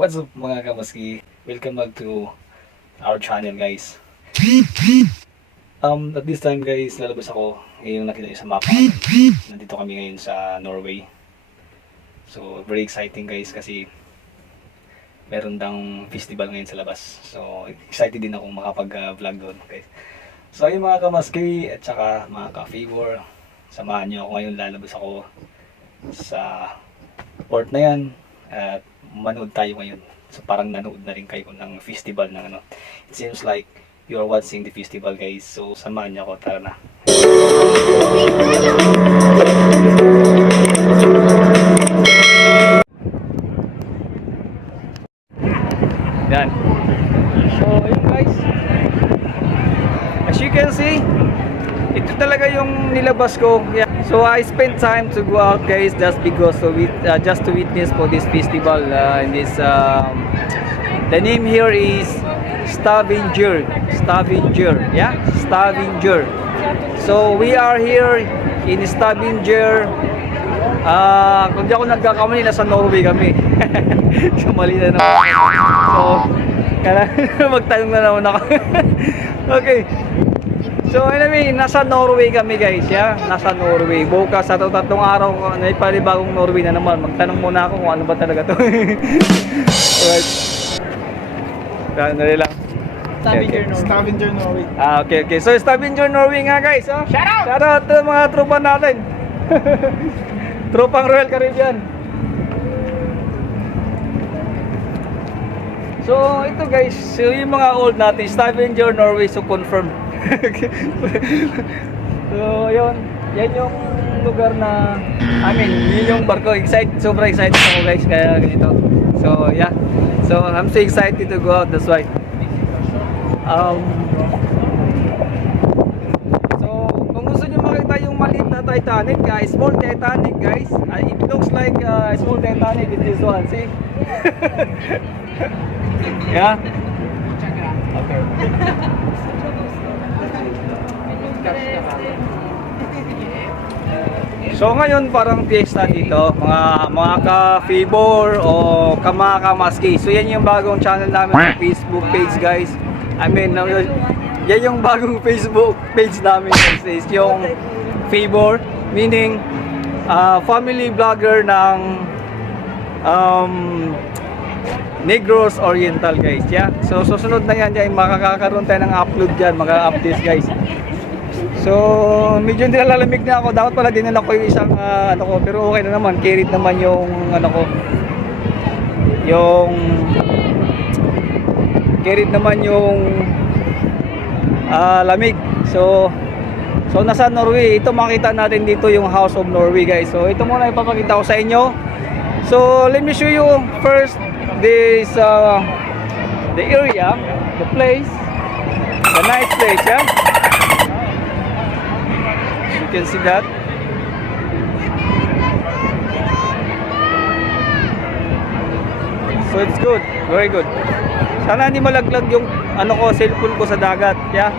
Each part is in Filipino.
What's up mga kamaski? Welcome back to our channel guys. At this time guys, lalabas ako. Yung nakita nyo sa mapa. Nandito kami ngayon sa Norway. So very exciting guys kasi meron dang festival ngayon sa labas. So excited din akong makapag-vlog doon guys. So ayun mga kamaski at saka mga ka-favor, samahan nyo ako ngayon. Lalabas ako sa port na yan at manood tayo ngayon. So parang nanood na rin kayo ng festival ng ano. It seems like you are watching the festival guys. So samahan niyo ako, tara na. Yan. So yun guys. As you can see, ito talaga yung nilabas ko. Yeah. So I spent time to go out guys just because just to witness for this festival in this the name here is Stavanger. Yeah, Stavanger. So we are here in Stavanger. Kung di ako nagkakamali, nasa Norway kami. So mali na naman. So magtanong na naman ako. Okay. So anyway, nasa Norway kami guys, yeah? Nasa Norway. Bukas sa tatlong araw, may palibagong Norway na naman. Magtanong muna ako kung ano ba talaga to. Alright. Dali lang. Stavanger, Norway. Okay. So Stavanger, Norway nga guys. Oh. Shout out! Shout out to mga tropa natin. Tropang Royal Caribbean. So ito guys, so yung mga old natin, Stavanger, Norway, so confirm. So yun, yan yung lugar na yun yung barko. Sobrang excited ako guys kaya ganito. So yeah, so I'm so excited to go out, that's why. So kung gusto nyo makita yung maliit na Titanic guys, small Titanic guys, it looks like small Titanic in this one, see? Yeah. Okay. So ngayon parang fiesta dito, mga ka-favor o kamaka-maski. So yan yung bagong channel namin sa Facebook page guys. Yan yung bagong Facebook page namin guys, is yung favor, meaning family vlogger ng Negros Oriental guys, yeah. So susunod na yan, makakakaroon tayo ng upload dyan, mga-updates guys. So medyo nilalamig na ako, dapat pala dinala ko yung isang ano ko, pero okay na naman, carried naman yung ano ko, yung carried naman yung lamig. So nasa Norway, ito makita natin dito yung House of Norway guys. So ito muna ipapakita ko sa inyo. So let me show you first this the area, the place, the nice place, yeah. You can see that. So it's good, very good. Sana hindi malaglag yung ano ko, cellphone ko sa dagat, yeah.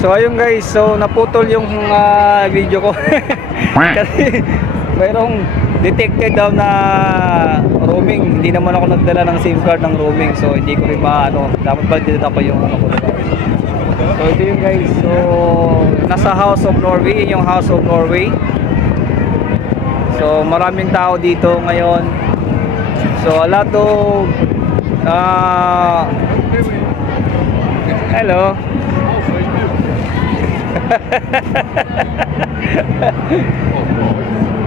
So ayun guys, so naputol yung video ko. Kasi mayroong detected daw na roaming. Hindi naman ako nagdala ng SIM card ng roaming. So hindi ko rin maano, dapat ba dinala ko yung ano ko. So ito yung guys, so nasa House of Norway, yung House of Norway. So maraming tao dito ngayon. So a lot of hello.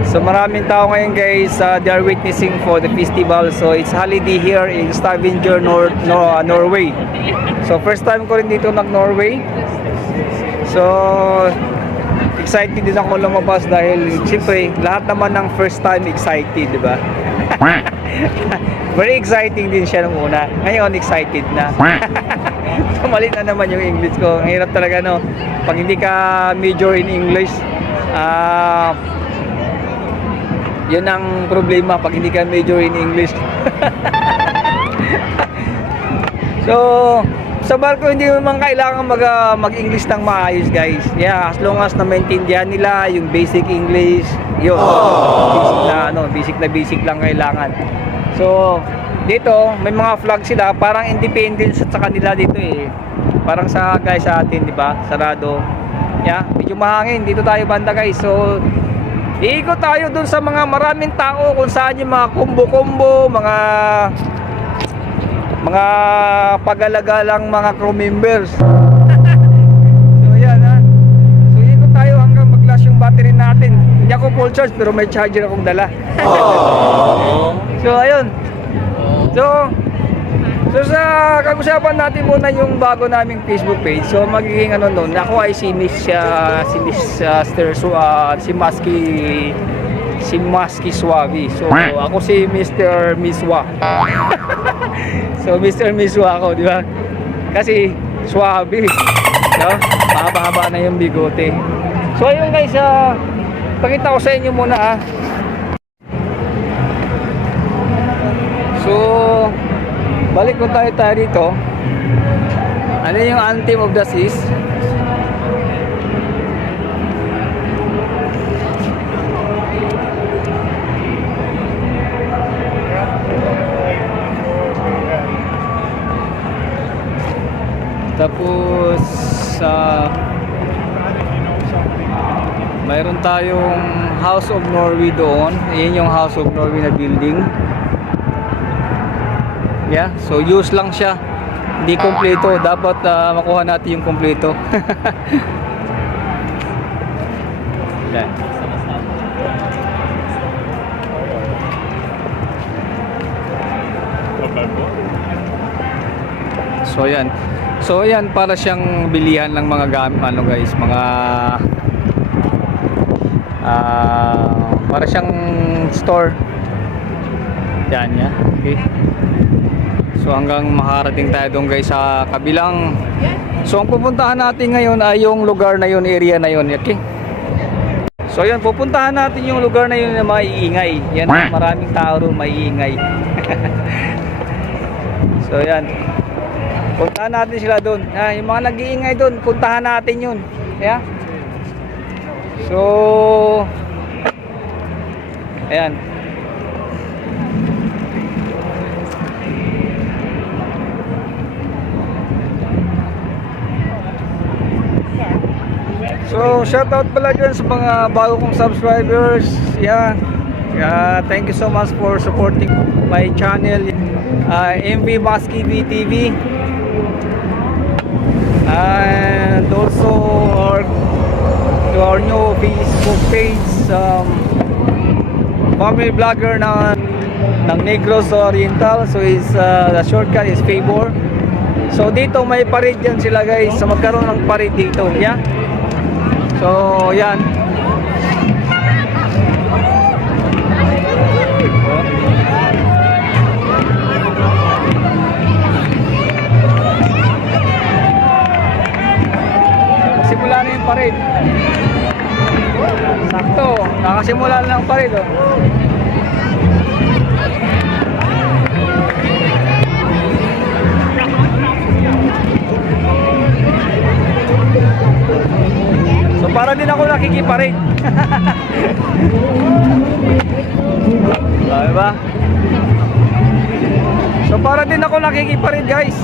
So maraming tao ngayon guys, they are witnessing for the festival. So it's holiday here in Stavanger, Norway. So first time ko rin dito nag-Norway. So excited din ako lumabas dahil siyempre lahat naman ng first time excited, di ba? Very exciting din siya nung una. Ngayon excited na. So mali na naman yung English ko. Ang hirap talaga no. Pag hindi ka major in English, yun ang problema pag hindi ka major in English. So, sa barko hindi naman kailangan mag-English ng maayos, guys. Yeah, as long as na maintindihan nila yung basic English, yun. Basic lang kailangan. So, dito may mga flag sila, parang independence sa kanila dito eh. Parang sa guys sa atin, 'di ba? Sarado. Yeah, medyo mahangin dito tayo banda, guys. So, iikot tayo dun sa mga maraming tao kung saan yung mga kumbo-kumbo, mga pagalagalang mga crew members. So yan ha. So ikot tayo hanggang mag-last yung battery natin. Hindi ako full charge pero may charger akong dala. So ayun. So sa kag-usapan natin muna yung bago naming Facebook page. So magiging ano noon. Ako ay si Maski Suavi. So ako si Mr. Miswa. So Mr. Miswa ako, di ba? Kasi suabe. No? Mahaba-haba na yung bigote. So ayun guys, pakita ko sa inyo muna So balik ko tayo dito. Ano yung anthem of the seas? Tapos mayroon tayong House of Norway doon. Ayan yung House of Norway na building. Yeah, so use lang siya. Hindi kompleto. Dapat makuha natin yung kompleto. Yan. So yan. So yan, para siyang bilihan ng mga gamit, guys, mga para siyang store. Yan ya. Okay. So hanggang makarating tayo doon, guys, sa kabilang. So ang pupuntahan natin ngayon ay yung lugar na yun, area na yun. Okay. So yan, pupuntahan natin yung lugar na yun na maiingay. Yan, maraming tao doon maiingay. So yan. Puntahan natin sila doon. Yung mga nag-iingay doon, puntahan natin yun. Yeah? So, ayan. So, shoutout pala dyan sa mga bago kong subscribers. Yeah. Thank you so much for supporting my channel, MV Maski TV. And also to our new Facebook page, family vlogger ng Negros Oriental. So the shortcut is Favor. So dito may parid yan sila, guys. So magkaroon ng parid dito, yeah. So yan. Simula na yung parade. Sakto, nakasimula na ng parade, oh. So para din ako nakikiparade. Diba? So para din ako nakikiparade, guys.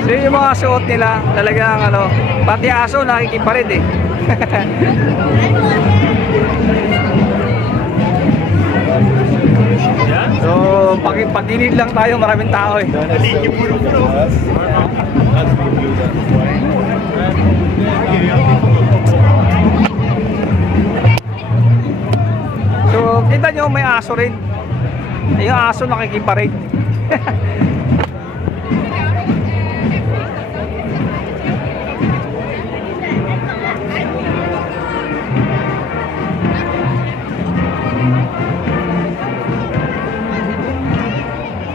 So yung mga suot nila, talagang pati aso nakikiparid eh. So pagilid lang tayo, maraming tao eh. So kita nyo, may aso rin. Yung aso nakikiparid.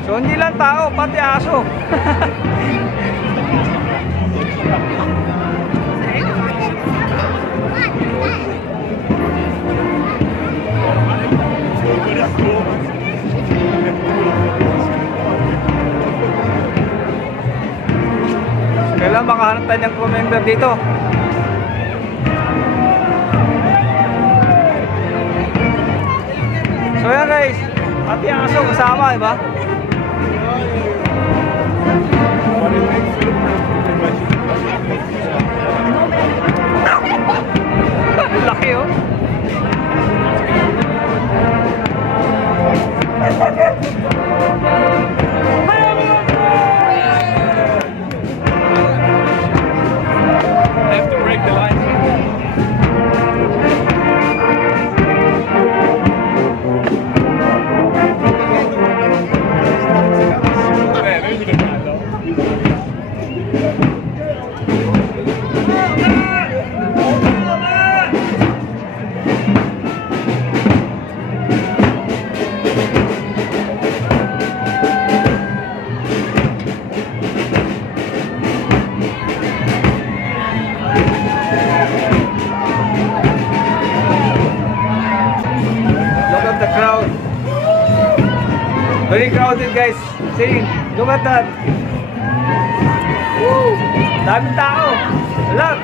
So hindi lang tao, pati aso. Kailangan makahanap tayo ng crew member dito. So yan guys, pati ang aso kasama, di ba? Laki oh. I have to break the line. Look at the crowd. Very crowded guys. See, look at that. Woo! Daming tao. Look.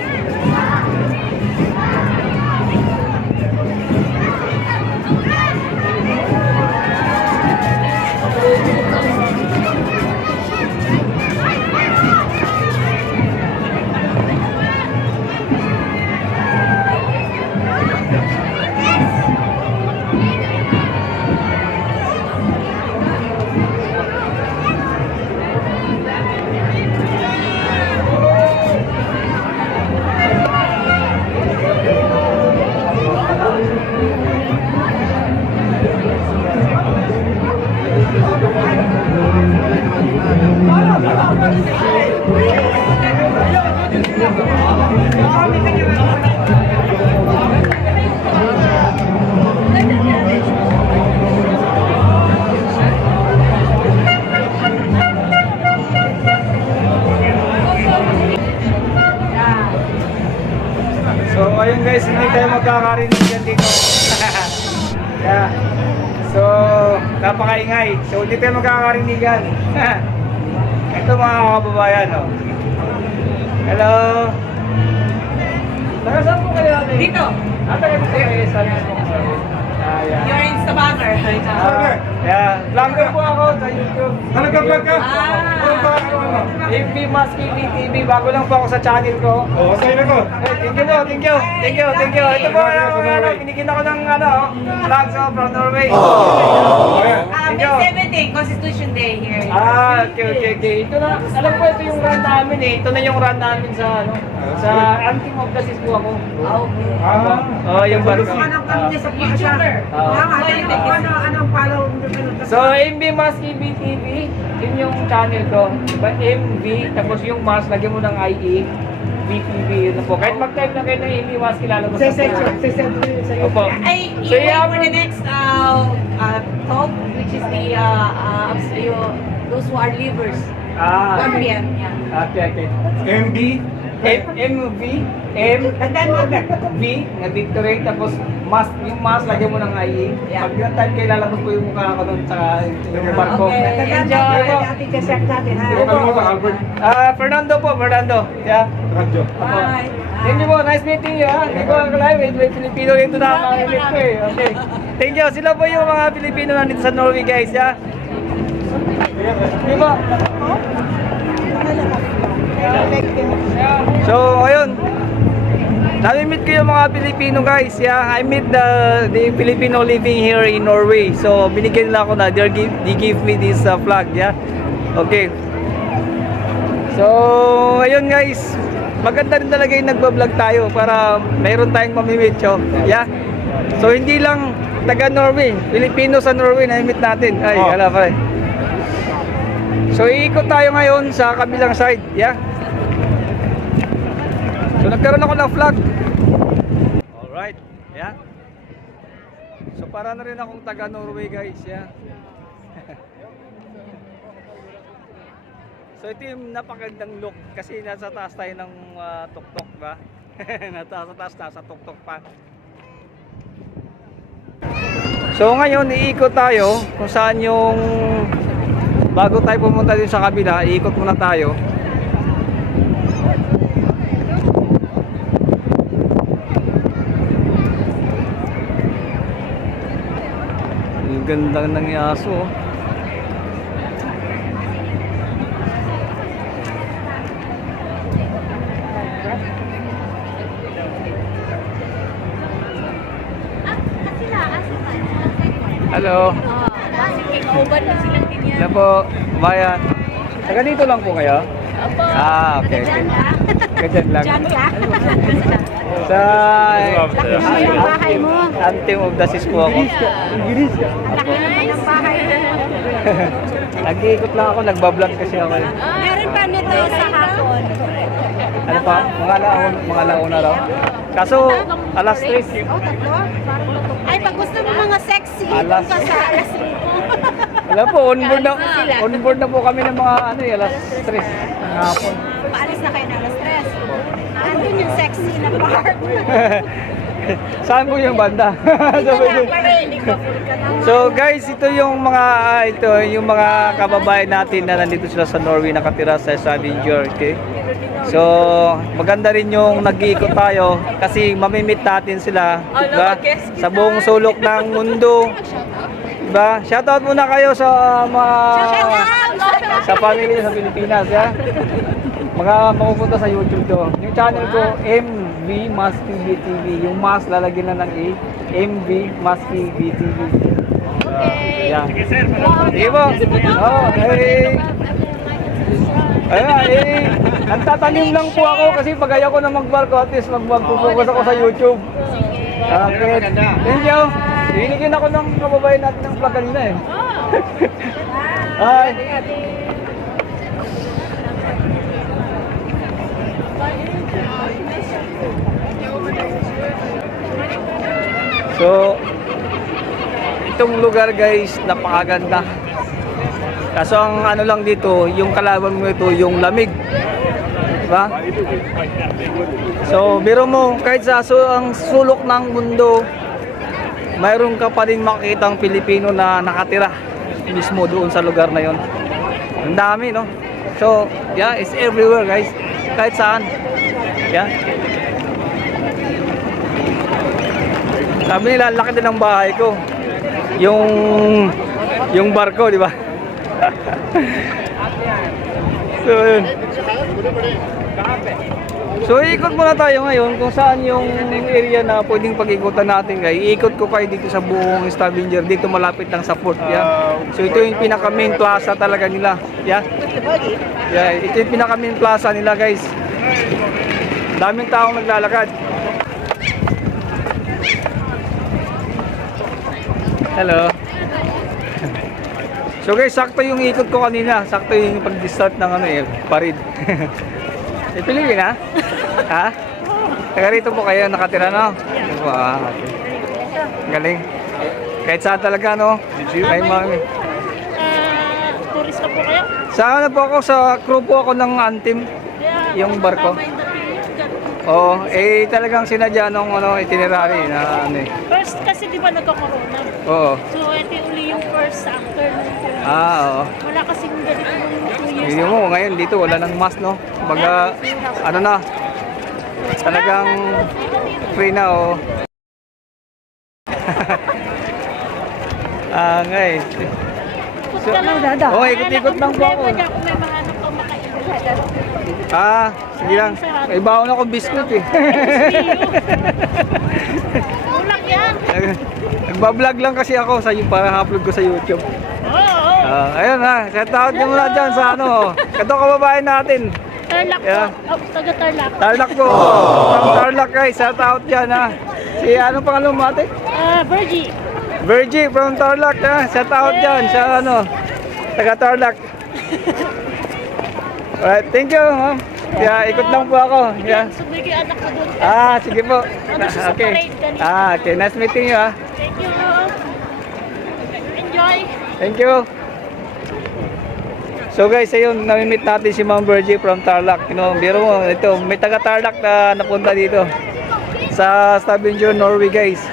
So ayun guys, hindi tayo magkakarinig dito. Yeah. So napakaingay. So hindi tayo magkakarinigan. Ito mga kababayan, oh. Hello. Taga saan po kayo natin? Dito. Taga po kayo sa mismo. Yeah. You're in Stabanger. Yeah. Vlogger po ako sa YouTube. Vlog ka? FB Maski TV. Bago lang po ako sa channel ko. Oo, sa'yo na ko. Thank you. Ito po, binigyan ako ng vlogs from Norway. Thank you. May 17, Constitution Day here. Okay. Ito na, alam ko ito yung run namin eh. Ito na yung run namin sa sa Anting of the Sis po ako. Okay. Yung barko. YouTuber. Anong follow? So, MV Mas TV, yun yung channel ko. MV, tapos yung Mas, lagyan mo ng IE. VTV, yun na po. Kahit mag-type na kayo ng MV Mas, kilala mo sa Opo. Ay, So, wait yeah, for the next talk, which is the those who are livers. 1 p.m. Yeah. Okay. MB? MV, V, na Victory, tapos Mas, yung Mas, lagyan mo ng IE. Yeah. Pag yung time kayo, lalabas ko yung mukha ko doon sa yung barko. Okay. Enjoy po. Ikaw kalimutan, Albert. Fernando po, Fernando. Yeah. Radyo. Bye. Thank you po, nice meeting you ha. Hindi ko ako live, may Filipino dito na makakilip ko eh. Okay. Thank you, sila po yung mga Filipino na dito sa Norway guys ha. Di ba? So, ayun. Nami-meet ko yung mga Pilipino guys. Yeah, I meet the Filipino living here in Norway. So, binigyan nila ako na they give me this flag, yeah. Okay. So, ayun guys. Maganda rin talaga yung nagba-vlog tayo para mayroon tayong mamimit, yeah. So, hindi lang taga Norway, Filipino sa Norway na meet natin. Ay, wala pa rin. So, iikot tayo ngayon sa kabilang side, yeah. So, nagkaroon ako ng vlog. Alright, yeah. So, para na rin akong taga Norway guys, yeah. So, ito yung napakagandang look kasi nasa taas tayo ng tuktok ba? Nasa taas, nasa tuktok pa. So ngayon, iikot tayo kung saan yung bago tayo pumunta din sa kabila, iikot muna tayo. Ang ganda ng yaso. Hello. Uban na silang ganyan. Hello po, bayan. Taga dito lang po kayo? Opo. Okay. Ganyan lang. Sa Laki ng bahay mo. Anthem of the Sis po ako. Laki ng bahay mo. Nag-iikot lang ako, nagbablog kasi ako. Meron pa nito sa hapon. Ano pa? Mga launa raw. Kaso, alas 3. Oh, tatlo? Ay, pag gusto mo mga sexy, Alas. doon ka sa alas 5. Wala po, on-board na po kami ng mga alas 3 ng hapon. Paalis na kayo na alas 3. Andun yung sexy na part. Saan po yung banda? So guys, ito yung mga kababayan natin na nandito sila sa Norway nakatira sa Stavanger, okay? So maganda rin yung nag-iikot tayo kasi mamimit natin sila, diba? Sa buong sulok ng mundo. Diba? Shoutout muna kayo sa mga sa pamilya sa Pilipinas, ya. Mga mapupunta sa YouTube to. Yung channel ko, MV Mas TV TV. Yung Mas lalagyan na ng A. MV Mas TV TV. Yeah. Sige po. Oh, hey. Ang tatanim lang po ako kasi pag ayaw ko na magbarko, at least magpupokus ako sa YouTube. Okay. Thank you. Binigyan ako ng kababayan natin ng vlog kanina eh. Hi. So, itong lugar guys, napakaganda. Kaso ang ano lang dito, yung kalaban mo ito, yung lamig. Diba? So, biro mo, kahit sa ang sulok ng mundo, mayroon ka pa rin makikitang Pilipino na nakatira mismo doon sa lugar na yon. Ang dami, no? So, yeah, it's everywhere guys. Kahit saan. Yeah. Sabi nila, laki din ng bahay ko. Yung barko, di ba? So, yun. So, ikot muna tayo ngayon kung saan yung area na pwedeng pag-ikutan natin. Iikot ko kayo dito sa buong Stavanger. Dito malapit lang sa port. Yeah? So, ito yung pinaka-main plaza talaga nila. Yeah? Yeah, ito yung pinaka-main plaza nila guys. Daming taong naglalakad. Hello. So guys, sakto yung ikot ko kanina. Sakto yung pag-start ng parid. Ipiliin ha? Ha? Taga rito po kayo nakatira, no? Okay. Galing. Kahit saan talaga, no? May mga... Turista po kayo? Sa ano po ako, sa crew po ako ng Anthem. Yung barko. Oo, talagang sinadya nung itinerary na First kasi di ba nagka-corona? Oo. So ito uli yung first after nung corona. Oo. Wala kasing ganito nung 2 years Hindi mo, ngayon dito wala nang mask, no? Baga, na, talagang free na, oh. Ngay. So, ikot-ikot lang po ako. May mahanap kang makailan. Sige lang. May baon ako biskuit eh. Kulang yan. Nagbablog lang kasi ako para upload ko sa YouTube. Oo. Ayun ha, shout out nyo muna dyan sa kato kababayan natin. Tarlac Yeah. po. Taga Tarlac. Tarlac po. From Tarlac guys, shout out dyan ha. Si anong pangalan mo ate? Virgie. Virgie from Tarlac ha. Shout out dyan sa taga Tarlac. Alright, thank you ma'am. Yeah, ikot lang po ako. Yeah. Sumigay anak ko doon. Sige po. Okay. Okay, nice meeting you ha. Thank you. Enjoy. Thank you. So guys, ayun, nami-meet natin si Ma'am Virgie from Tarlac. Biro mo, ito, may taga Tarlac na napunta dito sa Stavanger, Norway guys.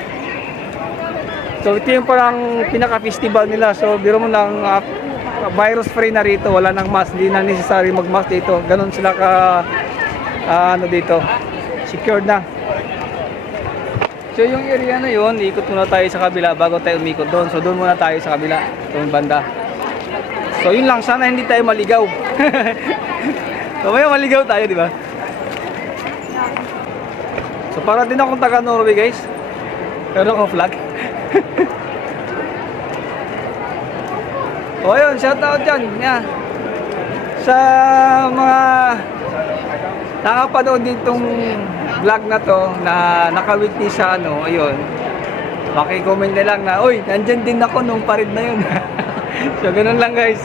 So ito yung parang pinaka-festival nila. So biro mo lang virus free na rito, wala nang mask, hindi na necessary mag-mask dito. Ganon sila ka ano dito, secured na. So yung area na yun, ikot muna tayo sa kabila bago tayo umikot doon. So doon muna tayo sa kabila, doon banda. So yun lang, sana hindi tayo maligaw. So may maligaw tayo, di ba? So para din akong taga Norway, guys. Pero akong flag. O yun, shoutout dyan. Yeah. Sa mga nakapanood ditong vlog na to na nakawitness sa ano, ayun. Maki-comment na lang na, uy, nandyan din ako nung parid na yun. So ganun lang, guys.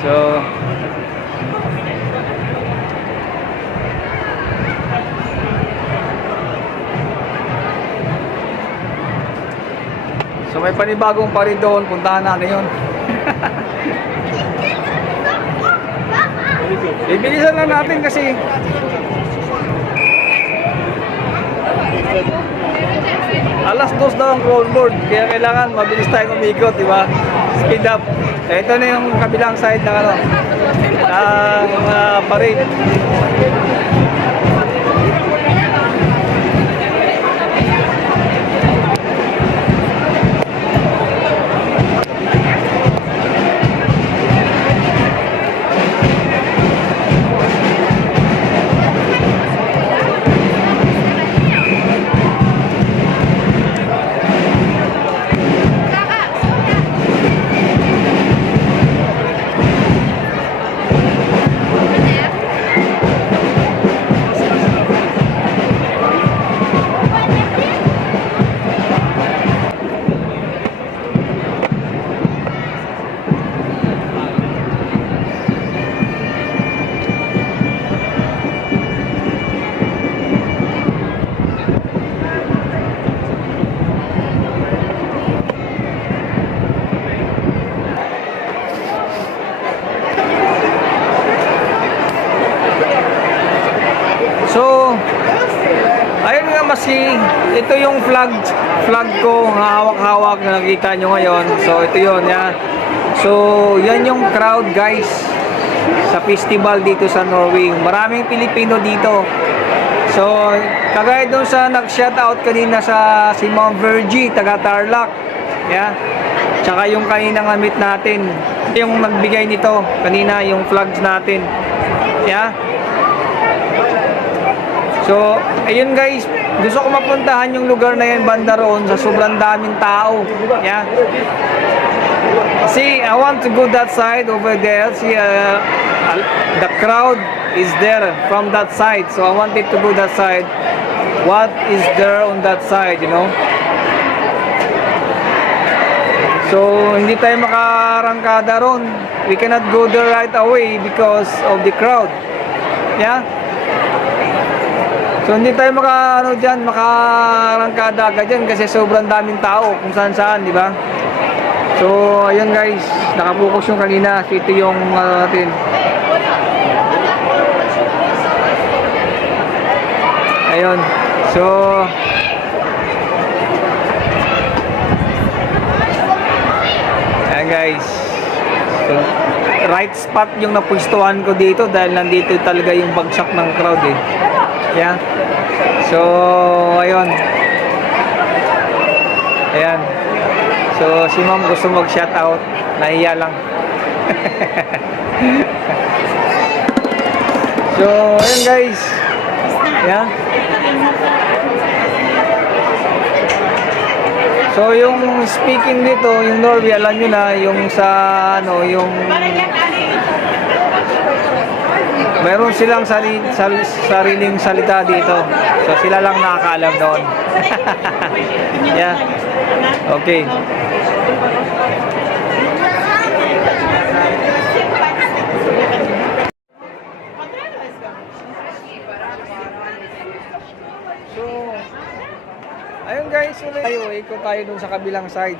So So may panibagong parid doon, puntahan natin yun. Bibilisan lang natin kasi alas 2 daw ang rollboard, kaya kailangan mabilis tayong umikot, di ba? Speed up. Ito na yung kabilang side ng ano, ng parade. So, ayun nga maski, ito yung flag ko, hawak-hawak na nakita nyo ngayon. So, ito yun, ya. So, yan yung crowd, guys, sa festival dito sa Norway. Maraming Pilipino dito. So, kagaya doon sa nag-shoutout kanina sa si Ma'am Virgie, taga Tarlac. Ya. Tsaka yung kanina namit natin, yung nagbigay nito, kanina yung flags natin. Ya. So, ayun guys, gusto ko mapuntahan yung lugar na yan, banda roon, sa sobrang daming tao. Yeah. See, I want to go that side over there. See, the crowd is there from that side. So, I wanted to go that side. What is there on that side, you know? So, hindi tayo makarangkada roon. We cannot go there right away because of the crowd. Yeah. So hindi tayo makarangkada agad dyan kasi sobrang daming tao kung saan-saan, di ba? So ayun guys, nakapokus yung kanina. Ito yung natin. Ayun. So ayan guys. So, right spot yung napwestuhan ko dito dahil nandito talaga yung bagsak ng crowd eh. Yeah. So, ayun. Ayan. So, si Ma'am gusto mag-shoutout. Nahiya lang. So, ayun guys. Yeah. So, yung speaking dito, yung Norway, alam nyo na, yung sa, ano, yung meron silang sariling salita dito. So sila lang nakakaalam doon. Yeah. Okay. So ayun guys, ulit tayo. Ikot tayo doon sa kabilang side.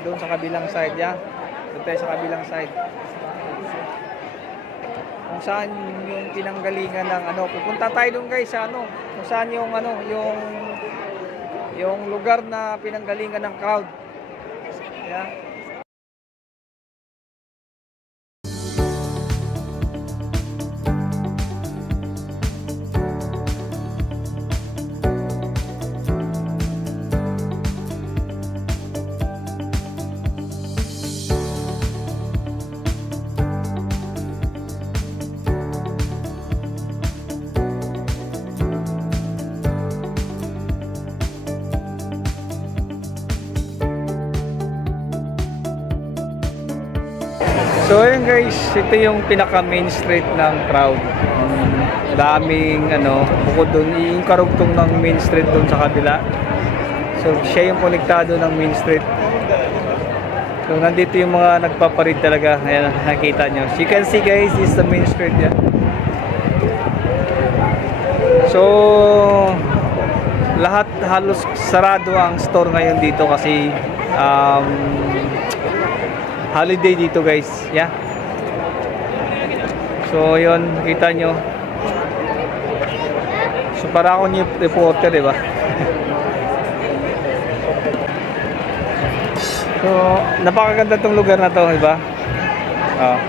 Yeah. Doon tayo sa kabilang side. kung saan yung pinanggalingan ng ano. Pupunta tayo doon guys sa ano, kung saan yung ano, yung lugar na pinanggalingan ng crowd. Yeah. So ayun guys, ito yung pinaka main street ng crowd. Daming ano, bukod doon, yung karugtong ng main street doon sa kabila. So siya yung konektado ng main street. So nandito yung mga nagpaparid talaga. Ayan, nakita nyo. So you can see guys, this is the main street yan. So lahat halos sarado ang store ngayon dito kasi holiday dito guys, yeah. So yun, kita nyo. So para ako new reporter, diba? So napakaganda tong lugar na to, diba? Oh.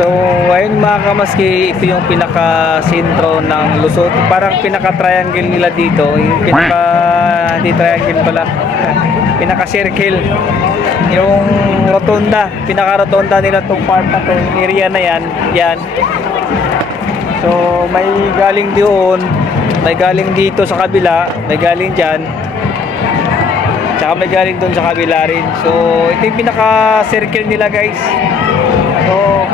So ayun mga kamaski, ito yung pinaka-sentro ng Luzon. Parang pinaka-triangle nila dito. Yung hindi triangle pala. Pinaka-circle. Yung rotunda. Pinaka-rotunda nila itong part na to. Yung area na yan. Yan. So may galing doon. May galing dito sa kabila. May galing dyan. Tsaka may galing doon sa kabila rin. So ito yung pinaka-circle nila guys. So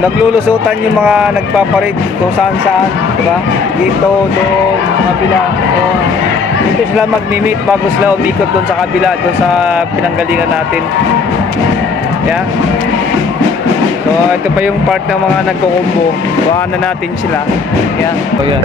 naglulusutan yung mga nagpaparid kung saan, diba? Dito, doon, sa kabila. So, dito sila mag-meet bago sila umikot doon sa kabila, doon sa pinanggalingan natin. Yeah. So, ito pa yung part ng mga nagkukumbo. Buhaan na natin sila. Yeah. So, yan.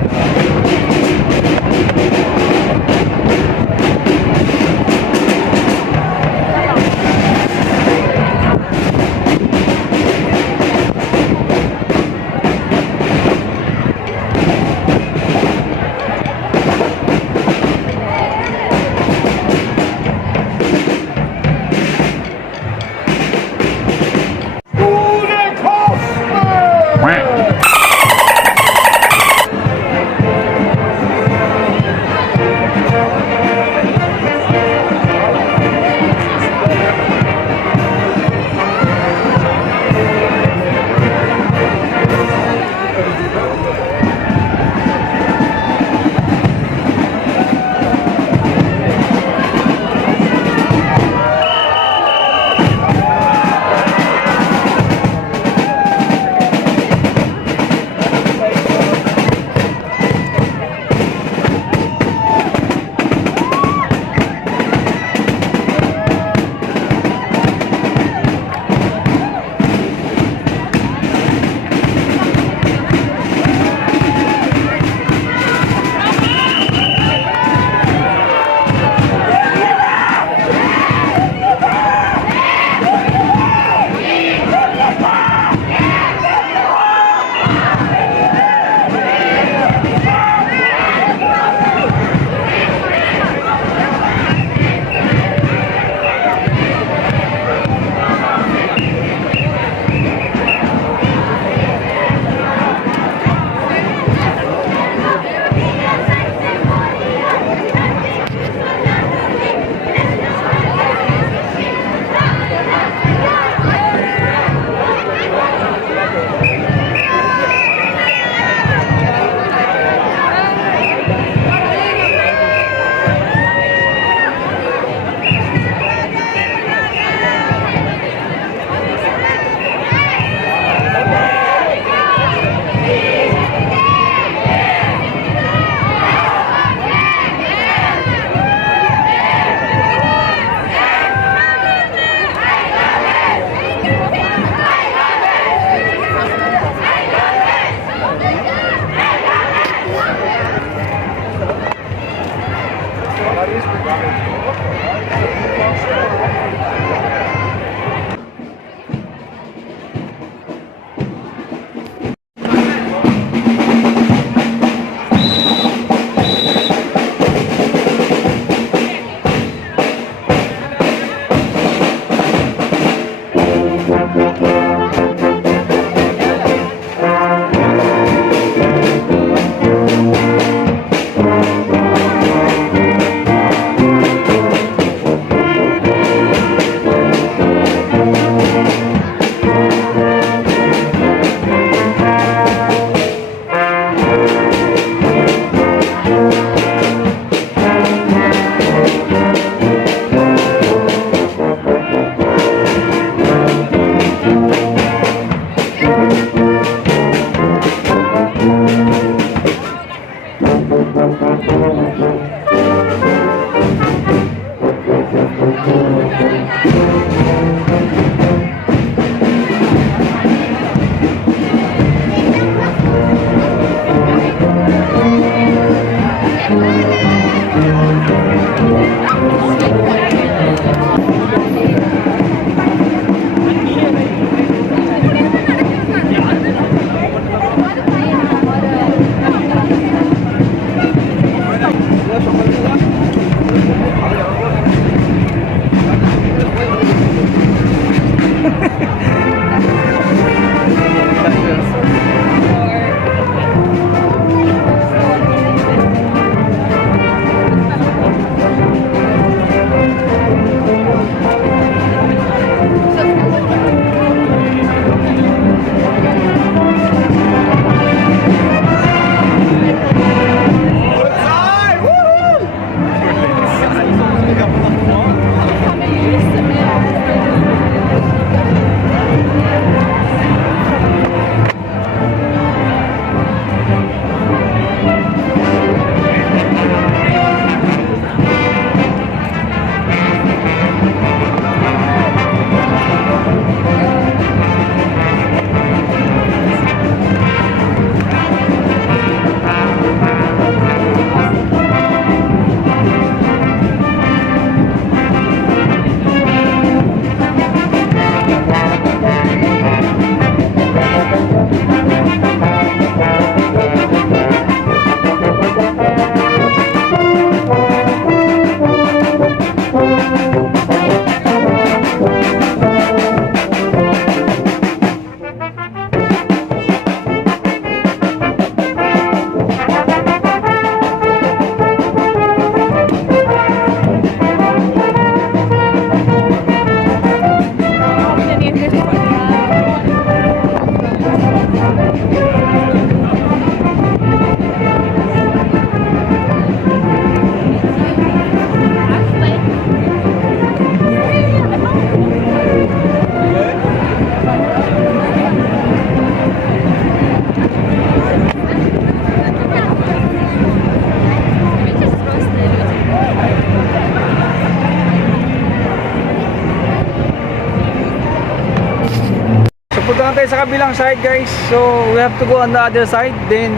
Punta na tayo sa kabilang side, guys. So we have to go on the other side, then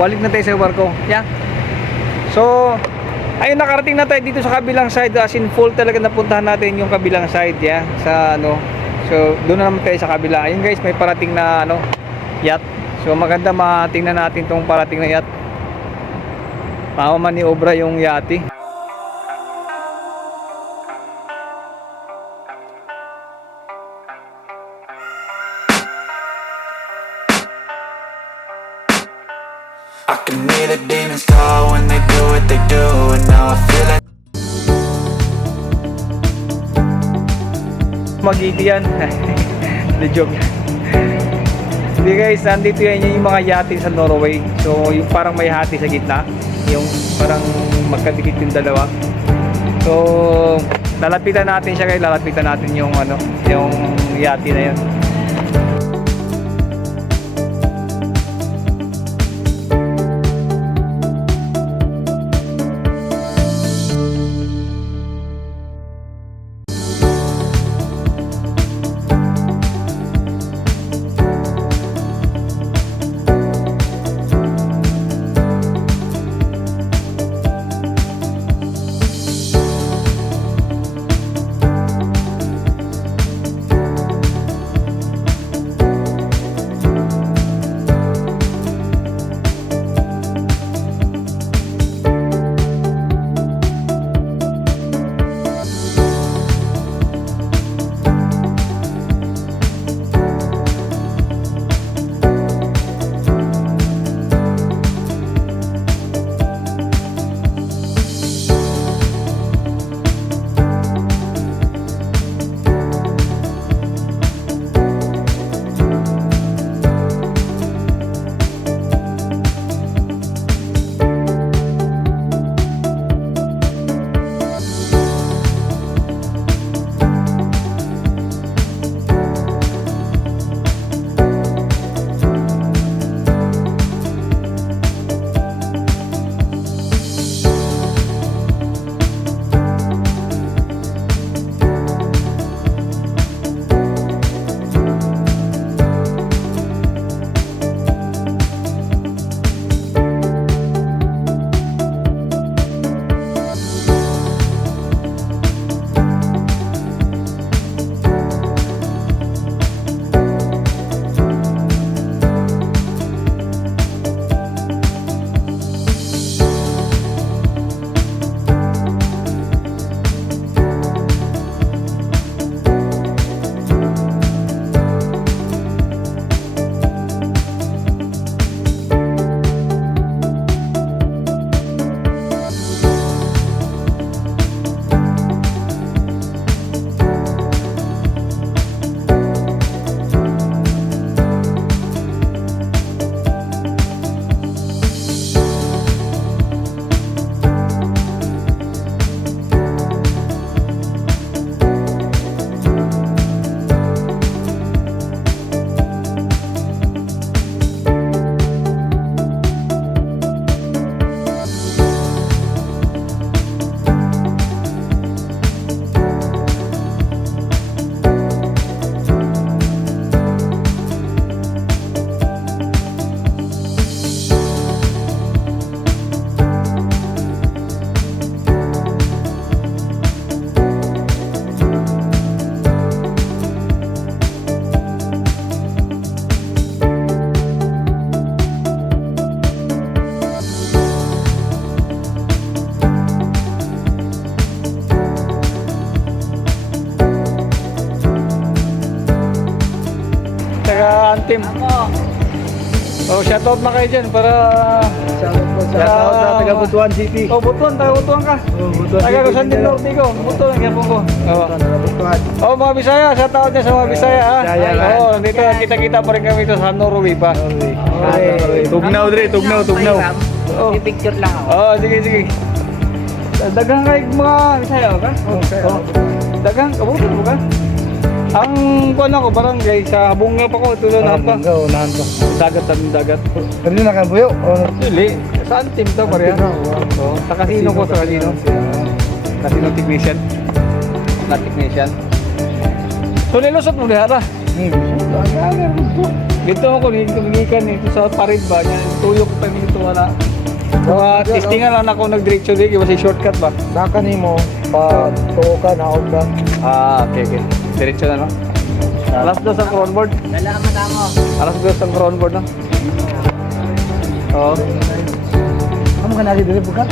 balik na tayo sa barko. Yeah. So ayun, nakarating na tayo dito sa kabilang side, as in full talaga napuntahan natin yung kabilang side, yeah, sa ano. So doon na naman tayo sa kabila. Ayun guys, may parating na ano, yacht. So maganda, matingnan natin tong parating na yacht. Mamaniobra yung yate. I can hear the demons call when they do what they do, and now I feel like Magigi yan. The joke. Hindi guys, nandito yan yung mga yate sa Norway. So yung parang may hati sa gitna, yung parang magkadikit yung dalawa. So lalapitan natin siya guys, lalapitan natin yung ano, yung yate na yun. sa Antim. So, shoutout na kayo dyan para... Shoutout sa taga Butuan City. Oh, Butuan, taga Butuan ka. Butuan Taga Rosan din Norte ko. Butuan ang yapon ko. Oh. Butuan. Oh, mga Bisaya, shoutout dyan sa mga Bisaya ha. Bisaya lang. Oh, dito kita-kita pa rin kami ito sa Norway pa. Tugnaw dre, tugnaw. Oh. Picture lang ako. Oh, sige. Dagang kay mga Bisaya ka? Oh. Dagang, kabutan mo ka? Ang kuwan ako, barangay sa Bunga pa ko, tulonahan pa. Unahan pa. Dagat. Pero na kan buyo. Dili, saan team to pareha? So, sa casino ko sa casino. Casino technician. Na technician. So, nilusot mo dihara. Dito ako, tumigikan dito sa parid ba? Yan, tuyo ko pa dito, wala. So, testingan lang ako nag-diretso dito, kasi shortcut ba? Saka ni mo, pa tuo ka, naog ka. Okay. Diretso na, no? Alas 2 ang crownboard. Dala ka matamo. Alas 2 ang crownboard, no? Oo. Ano ka nasi dito buka?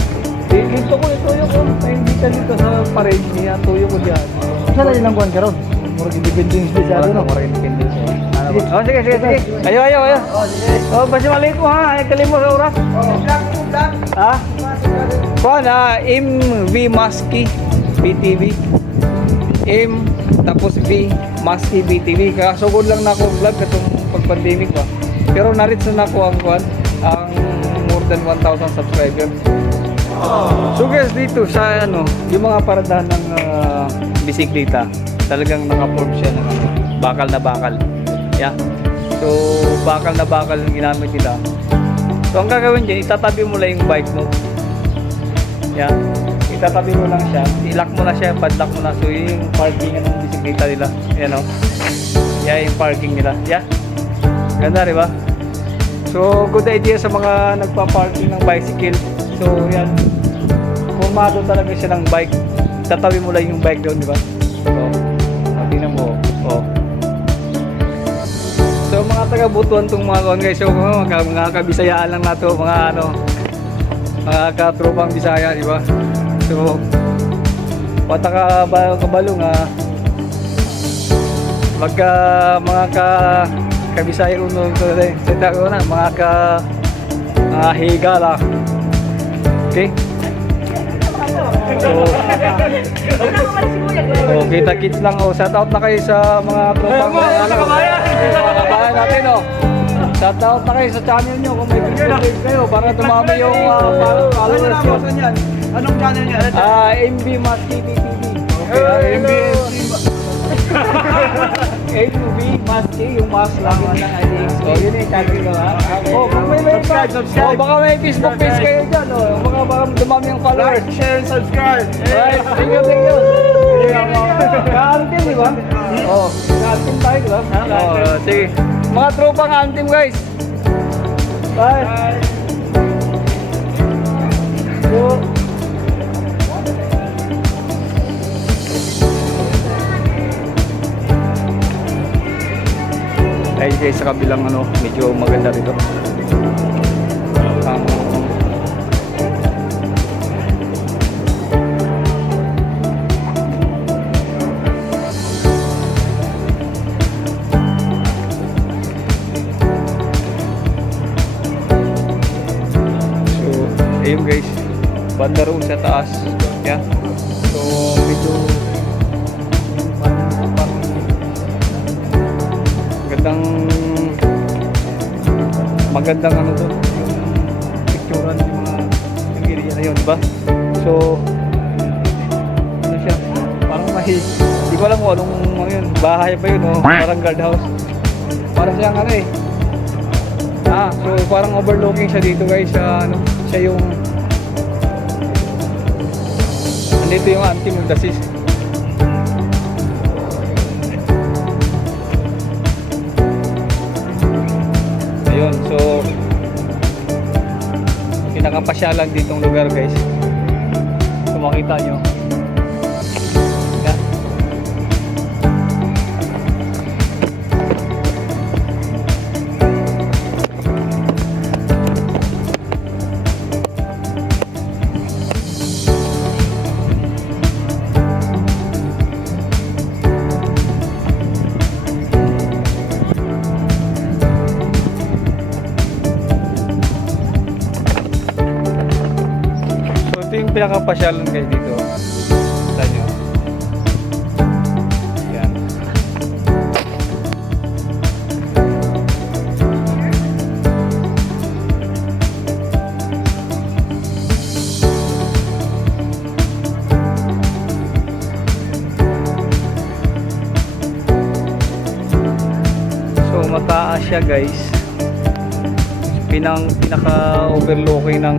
Dito ko, tuyo ko. May hindi ka dito sa parid niya, tuyo ko diyan. Saan na ilang kuwan karon? Murag independence day sa ano? Murag independence. Oh, sige. Ayo. Oh, basta maliit mo ha. Ay, kalimos sa oras. Ha? Kuha na, MV Maski BTV. M, tapos V, Maski BTV. Kasugod lang na ako vlog katong pag-pandemic ba. Pero naritso na ako ang more than 1,000 subscribers. So guys, dito sa yung mga paradahan ng bisikleta, talagang naka-form siya ng bakal na bakal. Yeah. So, bakal na bakal ang ginamit nila. So, ang gagawin dyan, itatabi mo lang yung bike mo. Yeah. Itatabi mo lang siya. I-lock mo na siya, padlock mo na. So, yun yung parking ng bisikleta nila. Yan o. Yan yung parking nila. Yeah. Ganda, diba? So, good idea sa mga nagpa-parking ng bicycle. So, yan. Formado talaga siya ng bike. Tatabi mo lang yung bike doon, diba? So, tingnan mo. Oh. So mga taga-Butuan tong mga kawan guys, so mga kabisayaan lang nato, mga mga katropang Bisaya, di ba? So pata kabalo nga mga kabisaya uno na mga higala. Okay? So kita-kits lang. Shout out na kayo sa mga tropang mga kabayan natin. Shout out na kayo sa channel nyo kung may subscribe kayo para dumami yung followers nyo. Anong channel niya? MV Maski BTV. Okay, MV Maski, yung mas lang. So yun yung channel ko ha. Subscribe. Baka may Facebook page kayo dyan. Baka dumami yung followers. Like, share, and subscribe. Right, thank you. Ka-antim, di ba? Oo, ka-antim tayo, di ba? Oo, sige. Mga tropang antim, guys. Bye. So, ay guys, sa kabilang medyo maganda rito. Ayun guys, banda roon sa taas. Yeah. So medyo magandang doon, yung picturean yung area na yun, diba? So siya, parang hindi ko alam kung anong yun, bahay ba yun, parang guardhouse, parang siyang so parang overlooking siya dito guys, siya yung nandito yung Antim Magdasis. Ayun, so pinakapasyalan ditong lugar guys, so makita nyo. yung pinakapasyalan guys dito. Kita nyo. Yan. So mataas siya guys. Pinaka-overlooking ng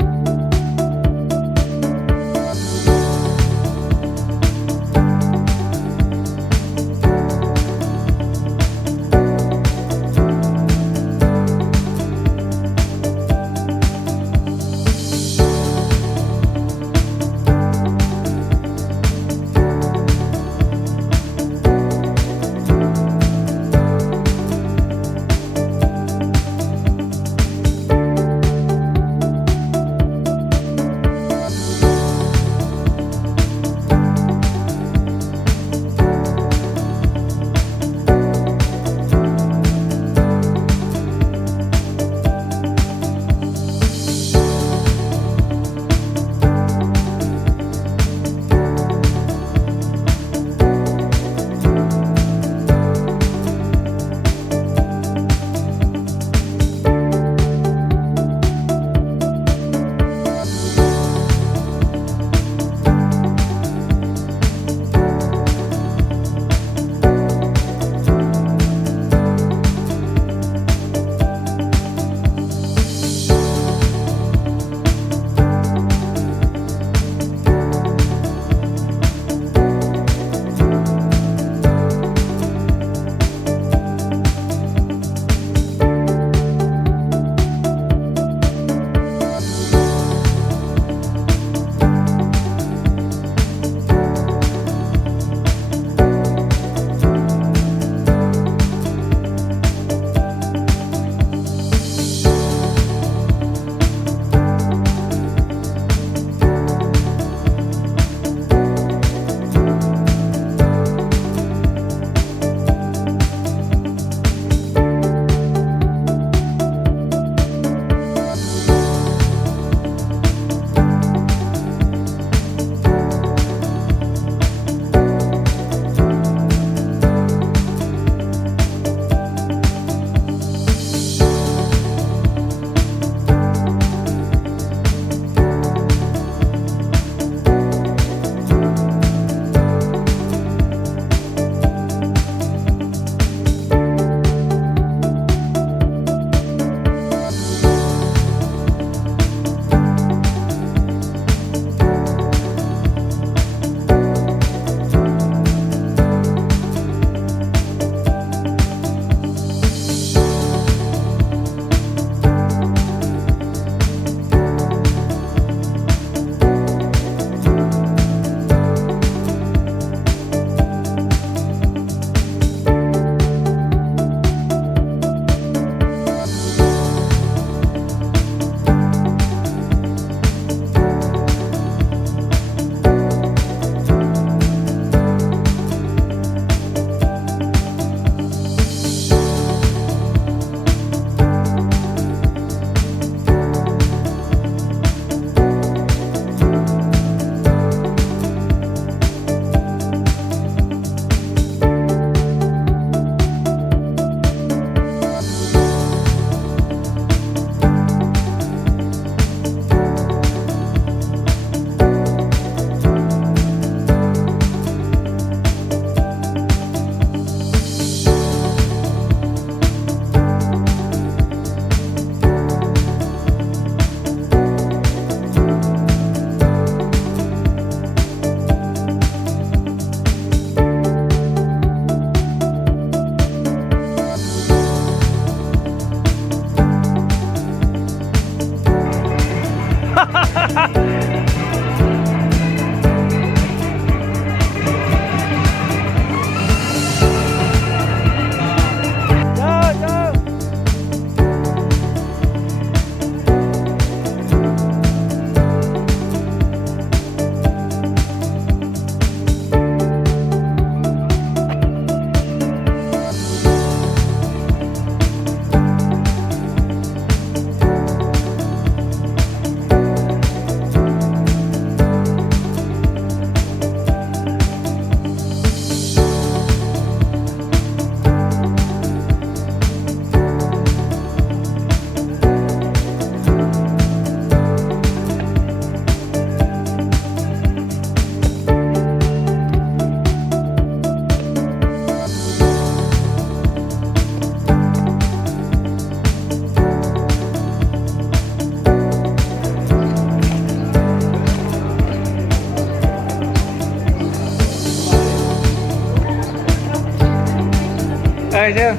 nakasakay sir.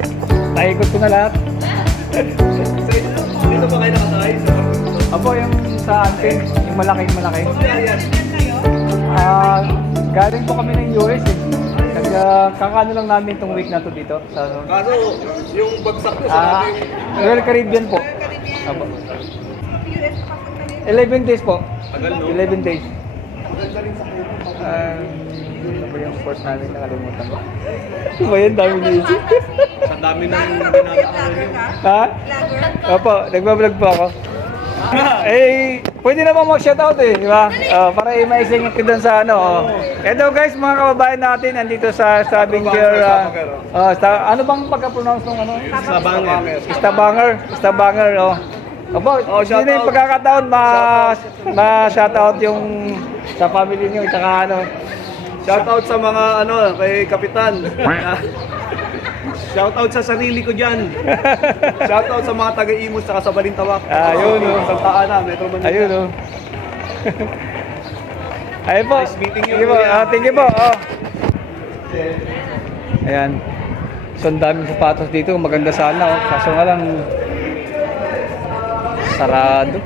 Naikot ko na lahat. Dito ba kayo nakasakay? Apo, yung sa atin, yung malaki. Galing po kami ng US eh. Kakano lang namin itong week na to dito. Sa, Kaso, yung bagsak ko sa ating... Royal Caribbean po. Apo. 11 days po. Tagal, no? 11 days. Ano ba yung course namin? Nakalimutan ko. Ano ba yan? Dami niisip. Sa dami ng binabaan yun. Ha? Opo, nagbablog po ako. Eh, pwede naman mag-shoutout eh, di ba? Para i-maising ko doon sa ano. Ito guys, mga kababayan natin, andito sa Stavanger. Ano bang pagka-pronounce ng ano? Stavanger, oh. Opo, shout yun yung out. pagkakataon, ma-shoutout yung sa family niyo, tsaka ano. Shoutout sa mga ano, kay Kapitan. Shoutout sa sarili ko dyan. Shoutout sa mga taga-Imus saka sa Balintawak. Ayun, oh. Santa Ana, Metro Manila. Ayun, oh. Ayun po. Nice meeting you, Sige po. kuya. Thank you po. Oh. Ayan. So, ang daming sapatos dito. Maganda sana, oh. Kaso nga lang, sarado.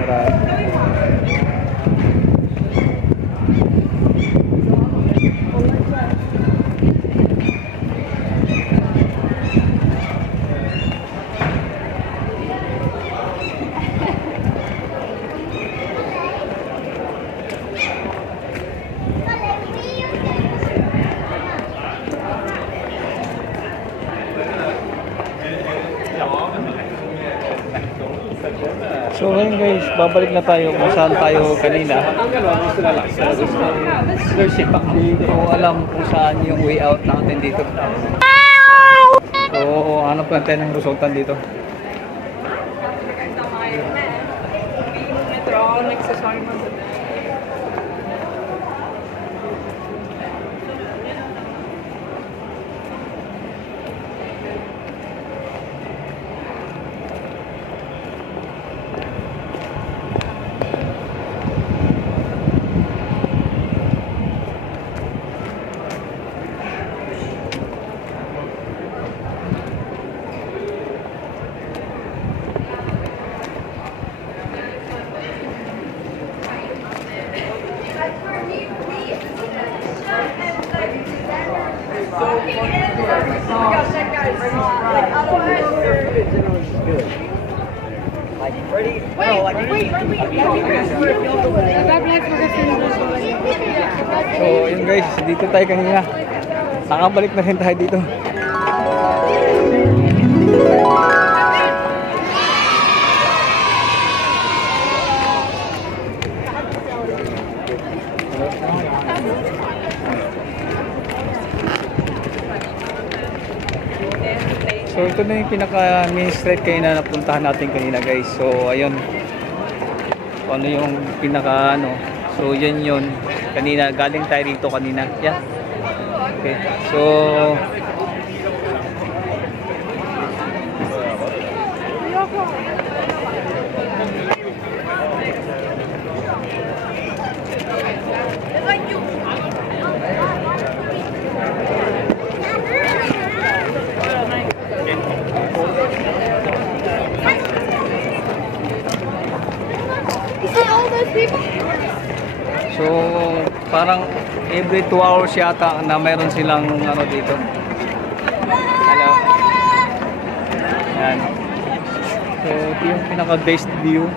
Sarado. So ngayon guys, babalik na tayo kung saan tayo kanina. Hindi ko alam kung saan yung way out natin dito. So hanap natin ng resultan dito. So yun guys, dito tayo kanina. Nakabalik na rin tayo dito. So ito na yung pinaka main street kayo na napuntahan natin kanina guys. So ayun. Ano yung pinaka ano. So yan yun. Kanina galing tayo dito kanina. Yeah. Okay. So So, parang every 2 hours yata na mayroon silang ano dito. Hello. Yan. So, ito yung pinaka-best view.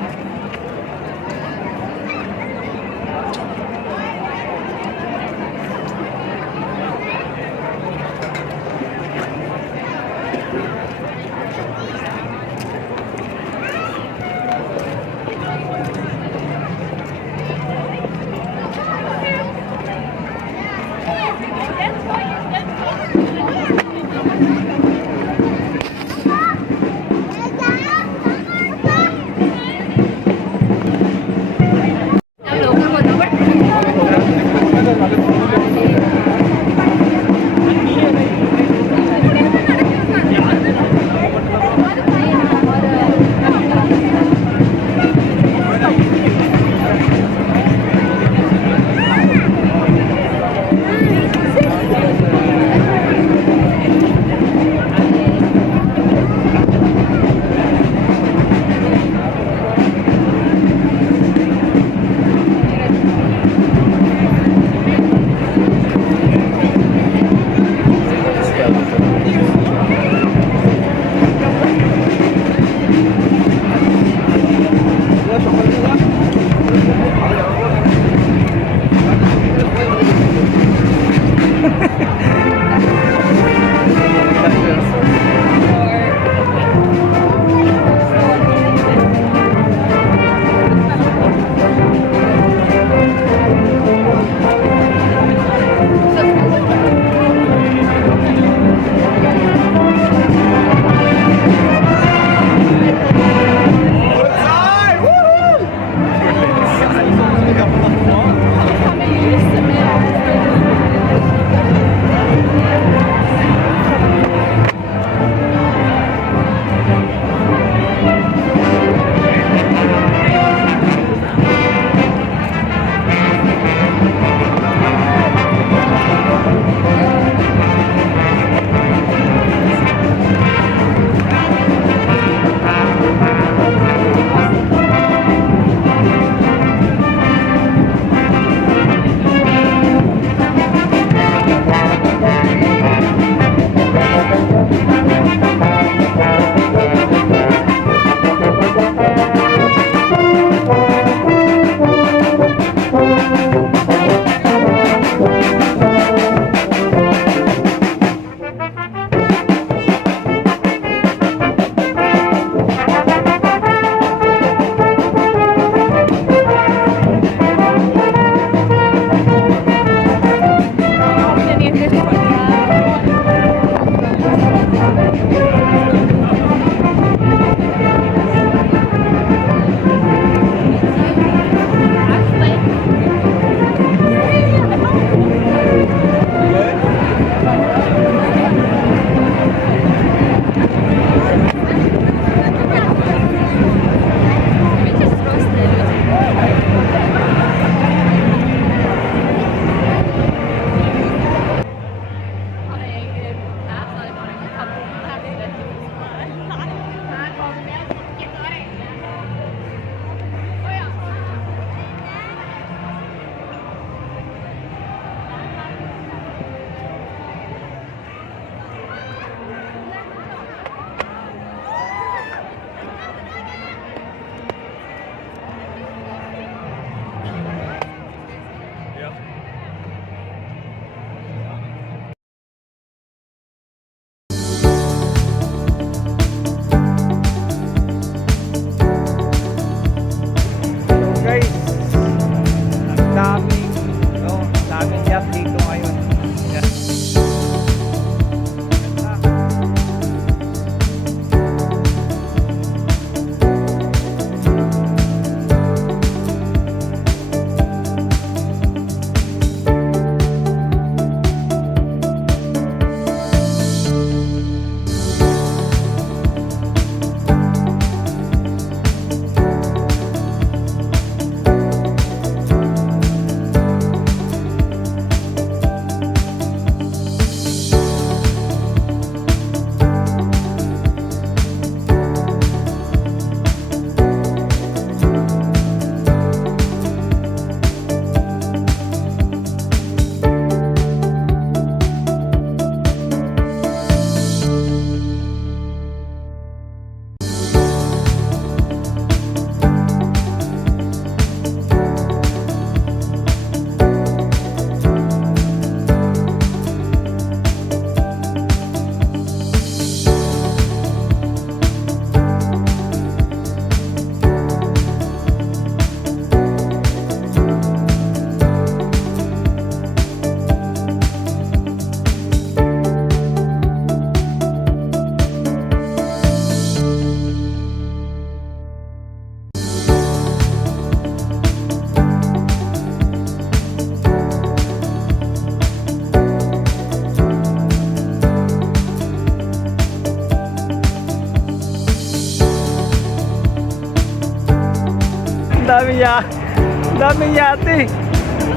daming yate.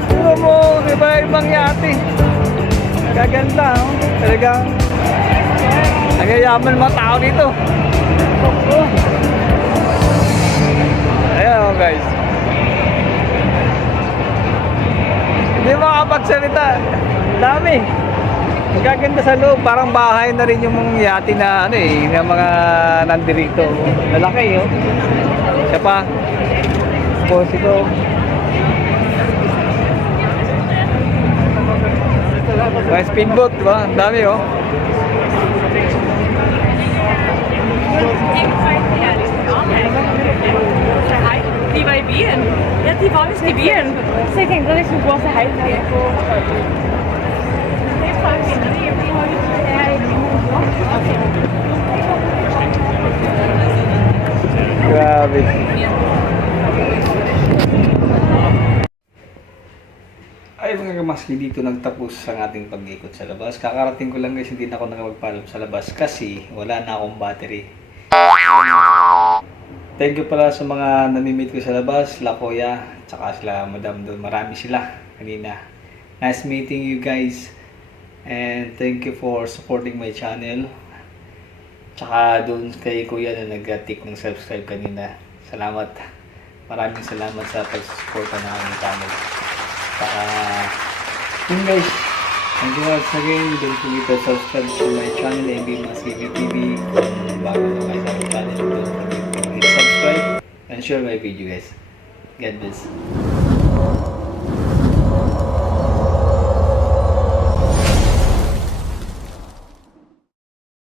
Puro mo, iba-ibang yate. Kaganda, oh. Talagang nagayaman mga tao dito. Oh. Ayan, oh, guys. Hindi makapagsalita. Dami. Ang gaganda sa loob, parang bahay na rin yung mga yate na ano eh, ng mga nandirito. Lalaki, oh. Siya pa. Posito. May speedboat, diba? Ang dami, oh. Die bei Wien. Ja, die wollen es die Wien. Sie kennen gar nicht so große Heilung. Grabe. Ay mga kamaski, dito nagtapos ang ating pag-ikot sa labas. Kakarating ko lang guys, hindi na ako nakapagpaalam sa labas kasi wala na akong battery. Thank you pala sa mga namimit ko sa labas, La Kuya, tsaka sila Madam doon. Marami sila kanina. Nice meeting you guys. And thank you for supporting my channel. Tsaka doon kay Kuya na nag-tick ng subscribe kanina. Salamat. Maraming salamat sa pag-suporta ng aming channel. Tsaka yun guys. Thank you once again. Don't forget to subscribe to my channel, MB Masivi TV. Kung bago na kayo sa aming channel, don't forget to hit subscribe and share my video guys. God bless.